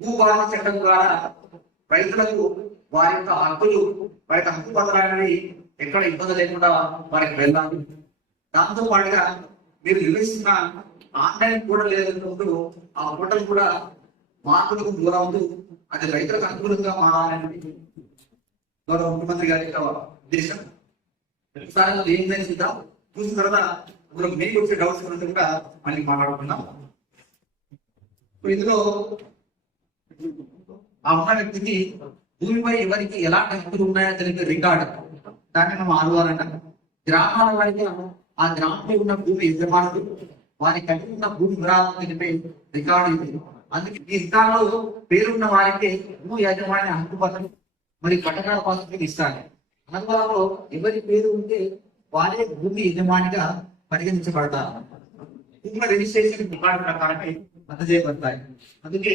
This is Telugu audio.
భూభారత చట్టం ద్వారా రైతులకు వారి యొక్క హక్కులు, వారి యొక్క హక్కు పత్రాలని ఎక్కడ ఇబ్బంది లేకుండా వారికి వెళ్ళాలి. దాంతో పాటుగా మీరు నిర్వహిస్తున్న ఆన్లైన్ పోర్టల్ ఏదైతే ఆ పోర్టల్ కూడా మార్పులకు దూరవుతూ అది రైతులకు అనుకూలంగా మారాలని గౌరవ ముఖ్యమంత్రి గారి యొక్క ఉద్దేశం. ఒకసారి ఏంటని చూద్దాం. చూసిన తర్వాత మీకు వచ్చే డౌట్స్ గురించి కూడా మళ్ళీ మాట్లాడుకుందాం. ఇందులో ఆ ఉన్న వ్యక్తికి భూమిపై ఎవరికి ఎలాంటి హక్కులు ఉన్నాయో తెలిపే రికార్డు, దాన్ని మనం ఆర్ఓఆర్ అంటాం. గ్రామాల వారికి ఆ గ్రామంలో ఉన్న భూమి యజమానులు వారి కలిగి ఉన్న భూమి వివరాలను తెలిపే రికార్డు ఇది. అందుకే ఈ రికార్డులో పేరున్న వారికి భూ యాజమాన్య హక్కు పత్రం మరియు పట్టకాల పాత్రలు ఇస్తారు. అనుభవంలో ఎవరి పేరు ఉంటే వారే భూమి యజమానిగా పరిగణించబడతారు. రిజిస్ట్రేషన్ రికార్డు ప్రకారమే అందజేయబడతాయి. అందుకే